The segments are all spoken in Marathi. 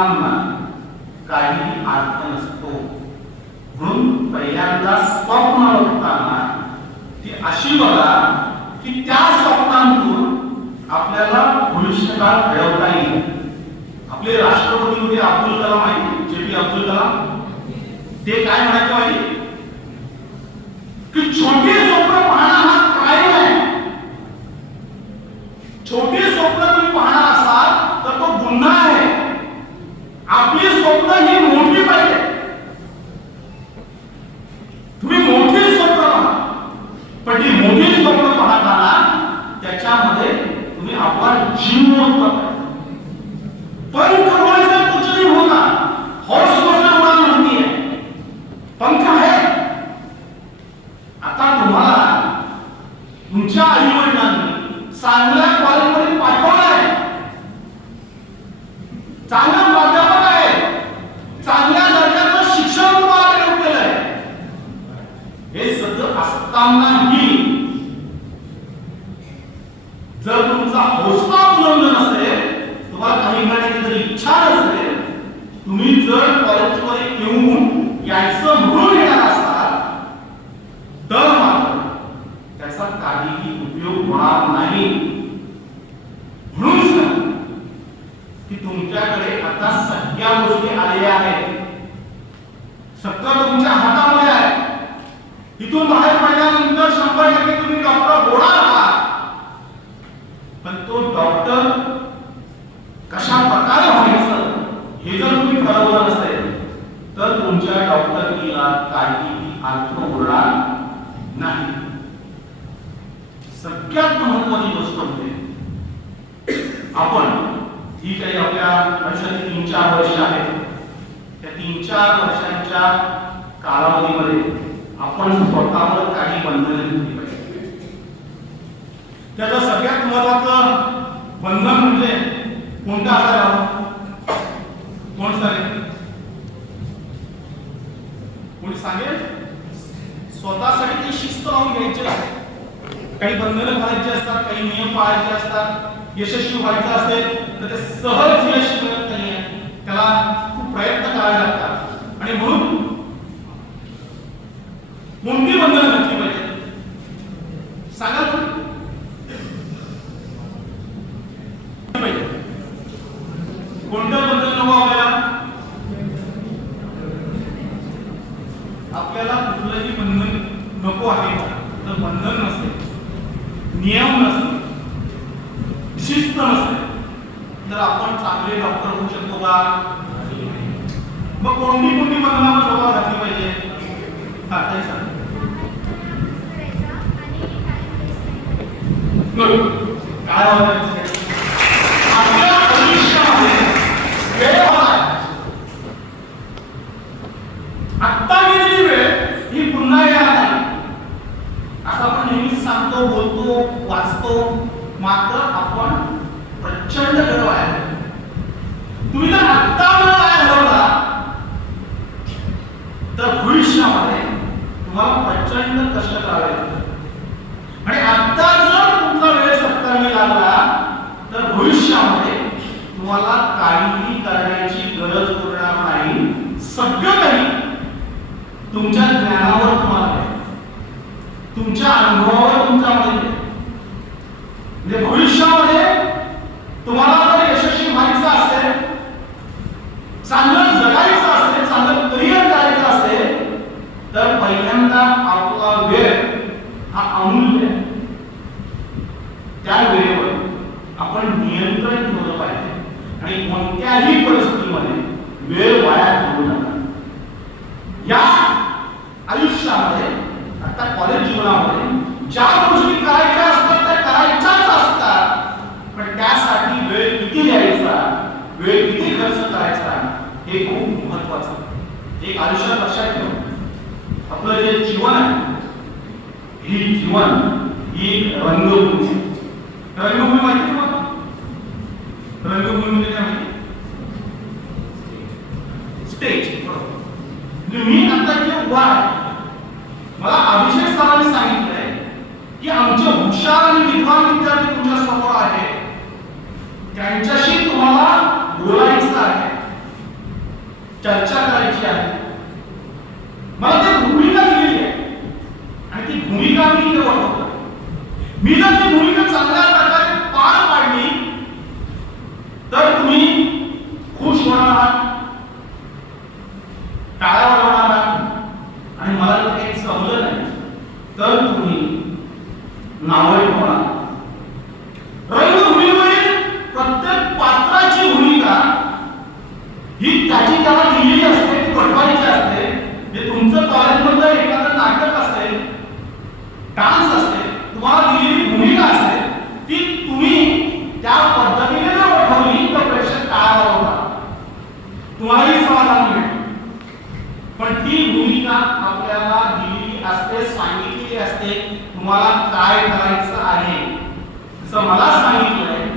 लोकांना काही अर्थ नसतो. म्हणून पहिल्यांदा स्वप्न बघताना ती अशी बघा की त्या स्वप्नांतून आपल्याला भविष्यकाळ घडवता येईल. आपले राष्ट्रपती होते अब्दुल कलाम आहे जे पी अब्दुल कलाम. ते काय म्हणायचं आहे? की छोटे स्वप्न पण ती मोठी स्वप्न पाहताना त्याच्यामध्ये तुम्ही आपला जीव मोठा पाहिजे पंख होने से कुछ नहीं होगा हौसलों से उड़ान होती है पंख आहे आता तुम्हाला तुमच्या आई वडिलांनी चांगल्या कॉलेजमध्ये पाठवलं आहे चांगला प्राध्यापक आहे चांगल्या दर्जाचं शिक्षण तुम्हाला मिळवून केलं आहे हे सगळं असतानाही जर तुमचा हौसला बुलंद नसेल तुम्हाला काही करण्याची जर इच्छा नसेल तुम्ही जर कॉलेजमध्ये येऊन यायचं म्हणून येणार असाल तर मात्र त्याचा काहीही उपयोग होणार नाही. म्हणून की तुमच्याकडे आता सगळ्या गोष्टी आलेल्या आहेत. सगळं तुमच्या हातामध्ये आहे. इथून बाहेर पडल्यानंतर शंभर टक्के तुम्ही डॉक्टर होणार आहात पण तो डॉक्टर कशा प्रकारे व्हायचं हे जर तुम्ही ठरवलं नसेल तर तुमच्या डॉक्टरकीला काहीही अर्थ उरणार नाही सगळ्यात महत्वाची गोष्ट म्हणजे आपण ही काही आपल्या आयुष्यात तीन चार वर्ष आहेत. त्या तीन चार वर्षांच्या कालावधीमध्ये आपण स्वतःवर काही बंधने घेतली पाहिजे त्याचं सगळ्यात महत्वाचं बंधन म्हणजे कोणतं असायला कोण सांगेल कोणी सांगेल? स्वतःसाठी ती शिस्त लावून घ्यायची आहे. काही बंधनं घालायची असतात काही नियम पाळायचे असतात यशस्वी व्हायचं असेल तर ते सहज यश मिळत नाहीये त्याला खूप प्रयत्न करावे लागतात. आणि म्हणून कोणती बंधनं घातली पाहिजे सांगा तुम्ही पाहिजे कोणतं बंधन नको आपल्याला आपल्याला कुठलंही बंधन नको आहे का? तर बंधन नसेल नियम नसतील शिस्त असते तर आपण चांगले डॉक्टर होऊ शकतो का? मग कोणती कोणती बंधनं आपण स्वतः घातली पाहिजे हा काय आपल्या आयुष्यामध्ये वेळ आत्ता गेलेली वेळ ही पुन्हा येणार नाही. असं आपण नेहमीच सांगतो बोलतो वाचतो. मात्र प्रचंड वेळ आहे. तुम्ही जर आत्ता वेळ वाया घालवला तर भविष्यामध्ये तुम्हाला प्रचंड कष्ट करावे आणि आता जर तुमचा वेळ सत्कारणी लागला तर भविष्यामध्ये तुम्हाला काहीही करण्याची गरज उरणार नाही. सगळं काही तुमच्या ज्ञानावर तुम्हाला तुमच्या अनुभवावर तुमच्यामध्ये मिळेल. म्हणजे भविष्यामध्ये तुम्हाला जर यशस्वी व्हायचं असेल चांगलं जगायचं असेल चांगलं करिअर करायचं असेल तर पहिल्यांदा आपला वेळ हा अमूल्य आहे. त्या वेळेवर आपण नियंत्रण ठेवलं पाहिजे आणि कोणत्याही परिस्थितीमध्ये वेळ वाया घालवू नका या आयुष्यामध्ये आता कॉलेज जीवनामध्ये ज्या गोष्टी करायच्या असतात त्या करायच्याच असतात पण त्यासाठी वेळ किती द्यायचा वेळ किती खर्च करायचा हे खूप महत्वाचं एक आयुष्यात लक्षात ठेव आपलं जे जीवन आहे ही जीवन ही रंगभूमी. रंगभूमी माहिती तुम्हाला? रंगभूमी म्हणजे काय माहिती? स्टेज म्हणजे मी आता इथे उभा आहे. मला अभिषेक सरांनी सांगितलंय की आमचे हुशार आणि विद्वान विद्यार्थी तुमच्यासमोर आहे त्यांच्याशी तुम्हाला बोलायचं आहे. चर्चा करायची आहे. मी जर ती भूमिका चांगल्या प्रकारे पार पाडली तर तुम्ही खुश होणार आहात टाळ्या होणार आहात आणि मला काही समजलं नाही. तर तुम्ही नावड होणार रंगभूमीवरील प्रत्येक पात्राची भूमिका ही त्याची त्याला दिलेली असते ती पटवायची असते जे तुमचं कॉलेजमधलं एखादं नाटक असेल डान्स असेल तुम्हाला दिलेली भूमिका असेल ती तुम्ही त्या पद्धतीने जर ओळखवली तर प्रेक्षक काय वाजवतात तुम्हालाही समाधान मिळेल पण ती भूमिका आपल्याला दिलेली असते सांगितलेली असते तुम्हाला काय करायचं आहे जसं मला सांगितलंय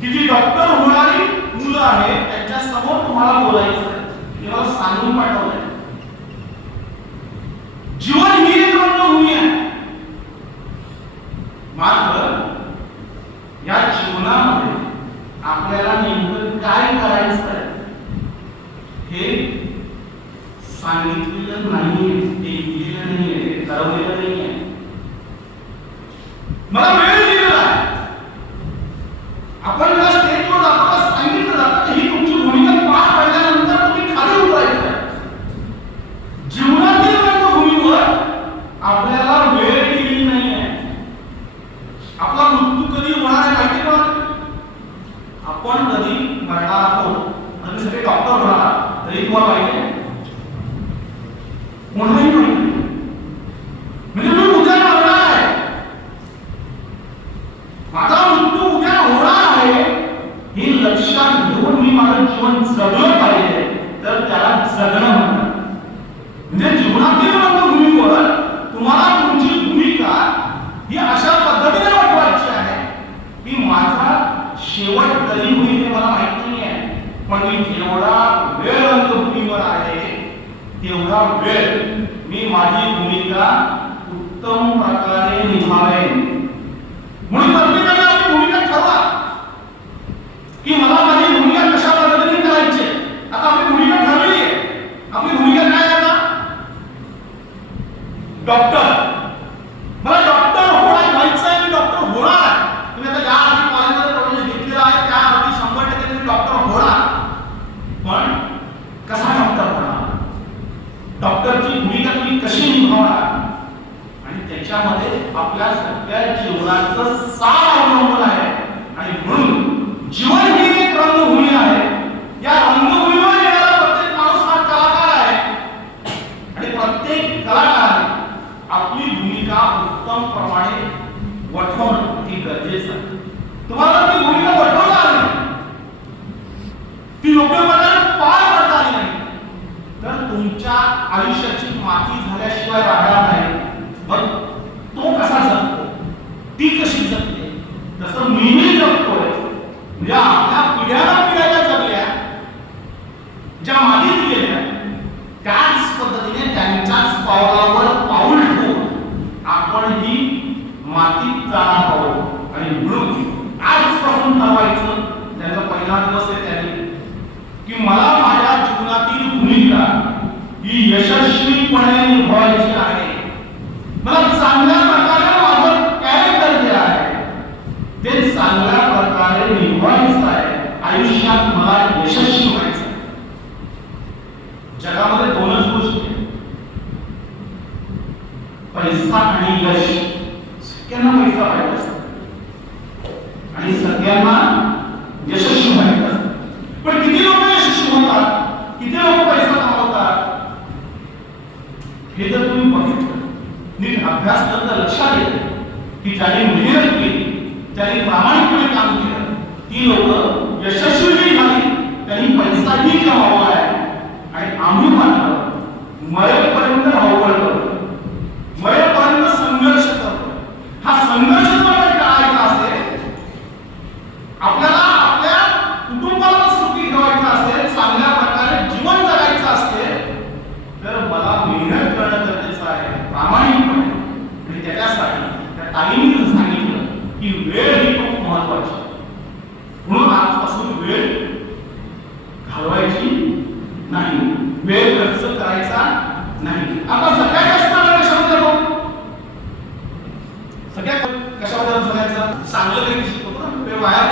की जी डॉक्टर होणारी मुलं आहे त्यांच्यासमोर तुम्हाला बोलायचं आहे. हे मला सांगून पाठवलंय. जीवन ही एक रंगभूमी आहे. मात्र या जीवनामध्ये आपल्याला नेमकं काय करायचं आहे हे सांगितलेलं नाहीये ते लिहिलेलं नाहीये ठरवलेलं नाहीये वेळ दिलेला आहे आपण जेव्हा स्टेजवर जातो तेव्हा सांगितलं जातं की ही तुमची भूमिका पार पडल्यानंतर तुम्ही खाली उतरायचं आहे. जीवनातील रंगभूमीवर आपल्याला वेळ दिलेली नाही आहे आपला मृत्यू कधी होणार आहे माहिती का आपण कधी मरणार आहोत आणि सगळे डॉक्टर होणार तरी तुम्हाला माहिती आहे कोणालाही माहिती नाही. म्हणजे मी उद्या मरणार आहे माझा मृत्यू उद्या होणार आहे हे घेऊन मी माझं जीवन जगलं पाहिजे. तर त्याला जगणं म्हणतात. म्हणजे जीवनातील रंगभूमीवर तुम्हाला तुमची भूमिका ही अशा पद्धतीने वाटवायची आहे. की माझा शेवट कधी होईल हे मला माहीत नाही आहे पण मी जेवढा वेळ रंगभूमीवर आहे तेवढा वेळ मी माझी भूमिका उत्तम प्रकारे निभावेन. म्हणून प्रत्येकाने आपली भूमिका ठरवा की मला माझी भूमिका कशा पद्धतीने करायची आहे. आता आपली भूमिका ठरली आहे आपली भूमिका काय आहे आता डॉक्टर मला डॉक्टर होणार व्हायचं आहे मी डॉक्टर होणार आहे. तुम्ही आता या आधी कॉलेजमध्ये प्रवेश घेतलेला आहे त्या आधी शंभर टक्के तुम्ही डॉक्टर होणार पण कसा डॉक्टर होणार डॉक्टरची भूमिका तुम्ही कशी निभावणार आणि त्याच्यामध्ये आपल्या सगळ्या जीवनाचं सार अवलंबून आहे आणि म्हणून जीवन ही एक रंगभूमी आहे या रंगभूमीवर येणारा प्रत्येक माणूस हा कलाकार आहे आणि प्रत्येक कलाकाराने आपली भूमिका उत्तम प्रमाणे वठवणं हे गरजेचं आहे तुम्हाला ती भूमिका वठवता आली नाही, ती योग्य प्रकारे पार पडता आली नाही तर तुमच्या आयुष्याची माती झाल्याशिवाय राहणार नाही. मग तो कसा जगतो? ती कशी जगते? तसं मीही जगतोय म्हणजे आपल्या पिढ्याला पिढ्याला जगल्या ज्या मातीत गेल्या त्याच पद्धतीने त्यांच्याच पावलावर पाऊल ठेवून आपण ही मातीत जाणार आहोत. आणि म्हणून आजपासून ठरवायचं त्यांचा पहिला दिवस आहे त्यांनी की मला माझ्या जीवनातील भूमिका ही यशस्वीपणे निभवायची आहे. मला चांगल्या प्रकारे माझं काय करते आहे? ते चांगल्या प्रकारे निभवायचं आहे. आयुष्यात मला यशस्वी व्हायचं जगामध्ये दोनच गोष्टी पैसा आणि यश. सगळ्यांना पैसा पाहिजे आणि सगळ्यांना यशस्वी व्हायचं असतं पण किती लोक यशस्वी होतात किती लोक पैसा कमवतात हे जर तुम्ही बघितलं नीट अभ्यास करता लक्षात येते की ज्याने मेहनत केली ज्यांनी प्रामाणिकपणे काम केलं ती लोक यशस्वी झाली त्यांनी पैसाही कमावला आहे आणि आम्ही मात्र मरेपर्यंत धावपळ करतो मरेपर्यंत संघर्ष करतो हा संघर्ष जर आपण टाळायचा असेल आपल्याला आपल्या कुटुंबाला सुखी ठेवायचं असेल चांगल्या प्रकारे जीवन जगायचं असेल तर मला मेहनत करणं गरजेचं आहे प्रामाणिकपणे आणि त्याच्यासाठी त्या ताईंनी सांगितलं की वेळ ही खूप महत्वाची आहे. म्हणून आजपासून वेळ घालवायची नाही. वेळ खर्च करायचा नाही. आपण सगळ्या कष्टाला कशामध्ये जातो सगळ्या कशामध्ये सांगायचं चांगलं तरी शिकवतो ना. वेळ वाया